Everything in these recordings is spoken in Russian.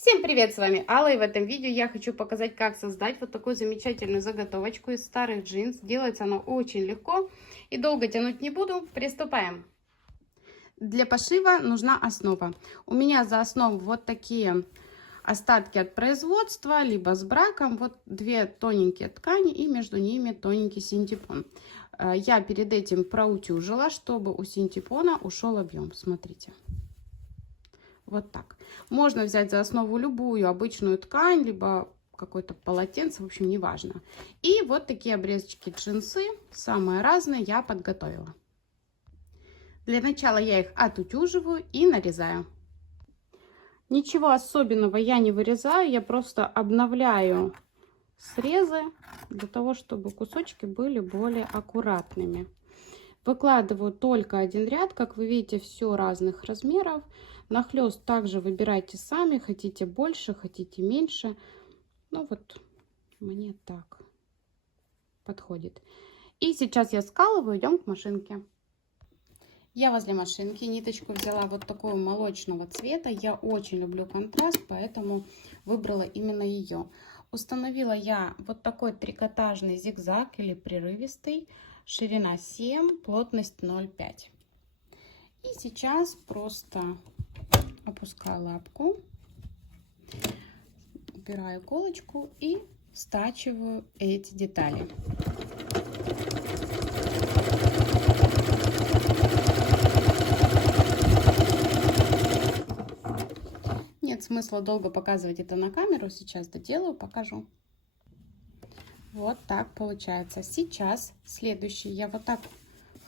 Всем привет, с вами Алла, и в этом видео я хочу показать, как создать вот такую замечательную заготовочку из старых джинс. Делается она очень легко и долго тянуть не буду. Приступаем. Для пошива нужна основа. У меня за основу вот такие остатки от производства, либо с браком. Вот две тоненькие ткани и между ними тоненький синтепон. Я перед этим проутюжила, чтобы у синтепона ушел объем. Смотрите. Вот так. Можно взять за основу любую обычную ткань, либо какое-то полотенце, в общем, неважно. И вот такие обрезочки джинсы, самые разные, я подготовила. Для начала я их отутюживаю и нарезаю. Ничего особенного я не вырезаю, я просто обновляю срезы для того, чтобы кусочки были более аккуратными. Выкладываю только один ряд, как вы видите, все разных размеров. Нахлест также выбирайте сами, хотите больше, хотите меньше. Ну вот, мне так подходит. И сейчас я скалываю, идем к машинке. Я возле машинки ниточку взяла вот такого молочного цвета. Я очень люблю контраст, поэтому выбрала именно ее. Установила я вот такой трикотажный зигзаг или прерывистый. Ширина 7, плотность 0,5. И сейчас просто опускаю лапку, убираю иголочку и стачиваю эти детали. Нет смысла долго показывать это на камеру, сейчас доделаю, покажу. Вот так получается. Сейчас следующий я вот так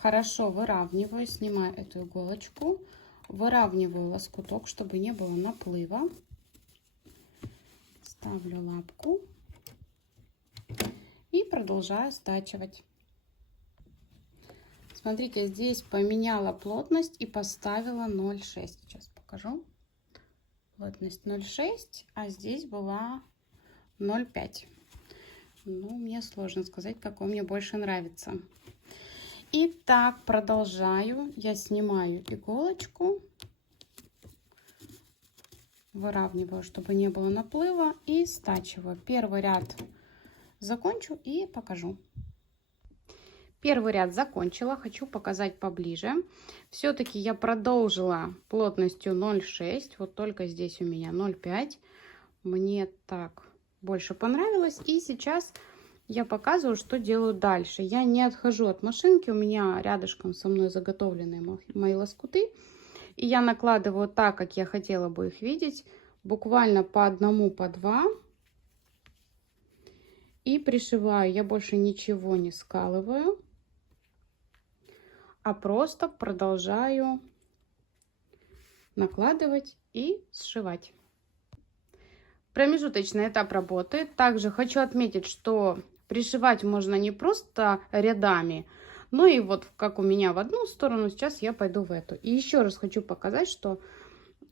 хорошо выравниваю, снимаю эту иголочку, выравниваю лоскуток, чтобы не было наплыва. Ставлю лапку и продолжаю стачивать. Смотрите, здесь поменяла плотность и поставила 0,6. Сейчас покажу. Плотность 0,6, а здесь была 0,5. Ну, мне сложно сказать, какой мне больше нравится. Итак, продолжаю. Я снимаю иголочку, выравниваю, чтобы не было наплыва, и стачиваю. Первый ряд закончу и покажу. Первый ряд закончила, хочу показать поближе. Все-таки я продолжила плотностью 0,6, вот только здесь у меня 0,5. Мне так больше понравилось, и сейчас я показываю, что делаю дальше. Я не отхожу от машинки, у меня рядышком со мной заготовлены мои лоскуты, и я накладываю так, как я хотела бы их видеть, буквально по одному, по два, и пришиваю. Я больше ничего не скалываю, а просто продолжаю накладывать и сшивать. Промежуточный этап работы. Также хочу отметить, что пришивать можно не просто рядами, но и вот как у меня в одну сторону, сейчас я пойду в эту. И еще раз хочу показать, что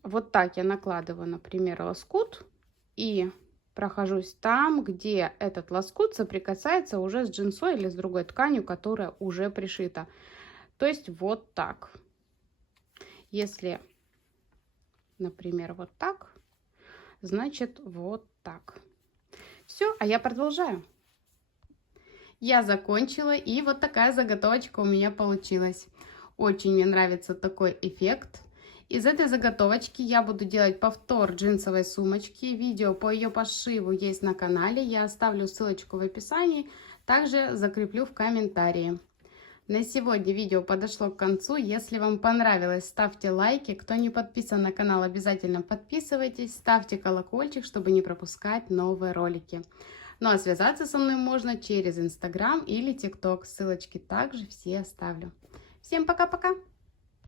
вот так я накладываю, например, лоскут и прохожусь там, где этот лоскут соприкасается уже с джинсой или с другой тканью, которая уже пришита. То есть вот так. Если, например, вот так, значит вот так. Все, а я продолжаю. Я закончила, и вот такая заготовочка у меня получилась. Очень мне нравится такой эффект. Из этой заготовочки я буду делать повтор джинсовой сумочки. Видео по ее пошиву есть на канале. Я оставлю ссылочку в описании. Также закреплю в комментарии. На сегодня видео подошло к концу. Если вам понравилось, ставьте лайки. Кто не подписан на канал, обязательно подписывайтесь. Ставьте колокольчик, чтобы не пропускать новые ролики. Ну а связаться со мной можно через Instagram или TikTok. Ссылочки также все оставлю. Всем пока-пока!